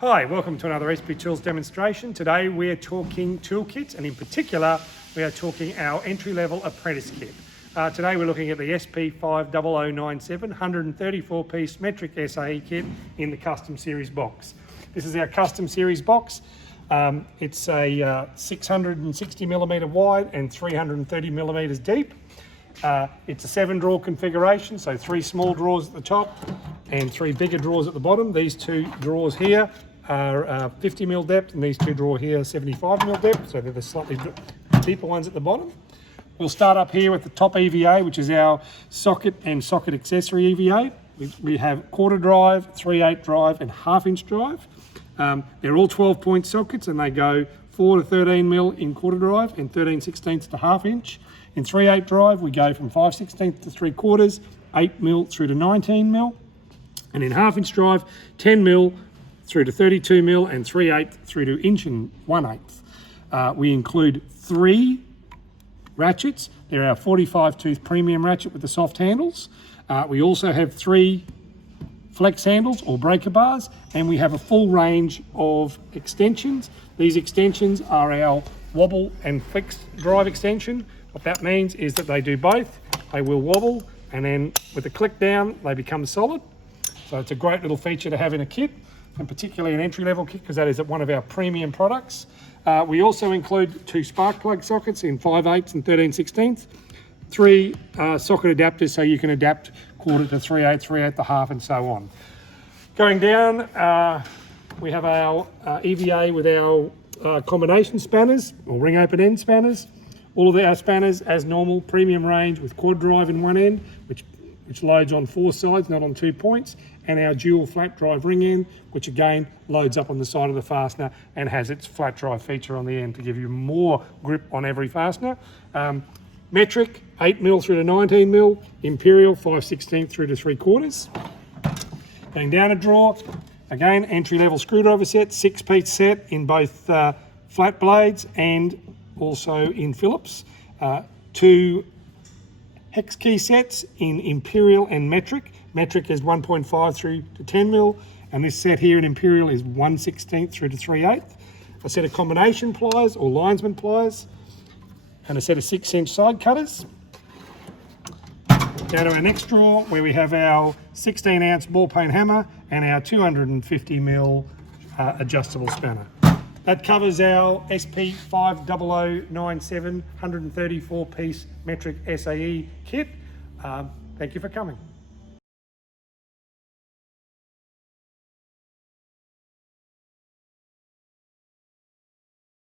Hi, welcome to another SP Tools demonstration. Today we're talking toolkits, and in particular we are talking our entry-level apprentice kit. Today we're looking at the SP50097 134-piece metric SAE kit in the custom series box. This is our custom series box. It's a 660mm wide and 330mm deep. It's a 7-drawer configuration, so 3 small drawers at the top and 3 bigger drawers at the bottom. These 2 drawers here are 50mm depth, and these 2 drawers here are 75mm depth, so they're the slightly deeper ones at the bottom. We'll start up here with the top EVA, which is our socket and socket accessory EVA. We have quarter drive, 3/8 drive and 1/2-inch drive. They're all 12-point sockets, and they go 4 to 13mm in quarter drive and 13/16 to 1/2-inch. In 3/8 drive, we go from 5/16 to 3/4, 8mm through to 19mm. And in 1/2-inch drive, 10mm through to 32mm and 3/8 through to 1.1. We include 3 ratchets. They're our 45-tooth premium ratchet with the soft handles. We also have 3 flex handles or breaker bars, and we have a full range of extensions. These extensions are our wobble and flex drive extension. What that means is that they do both. They will wobble, and then with a click down, they become solid. So it's a great little feature to have in a kit, and particularly an entry-level kit, because that is one of our premium products. We also include 2 spark plug sockets in 5/8 and 13/16, 3 socket adapters so you can adapt quarter to 3/8, 3/8 to 1/2, and so on. Going down, we have our EVA with our combination spanners or ring open end spanners. All of our spanners as normal, premium range with quad drive in one end, which loads on 4 sides, not on 2 points, and our dual flat drive ring end, which again loads up on the side of the fastener and has its flat drive feature on the end to give you more grip on every fastener. Metric, 8mm through to 19mm, Imperial, 5/16 through to 3/4. Going down a drawer, again, entry-level screwdriver set, 6-piece set in both flat blades and also in Phillips. 2 hex key sets in Imperial and Metric. Metric is 1.5 through to 10mm, and this set here in Imperial is 1/16 through to 3/8. A set of combination pliers or linesman pliers, and a set of 6-inch side cutters. Down to our next drawer, where we have our 16-ounce ball peen hammer and our 250mm adjustable spanner. That covers our SP50097 134-piece metric SAE kit. Thank you for coming.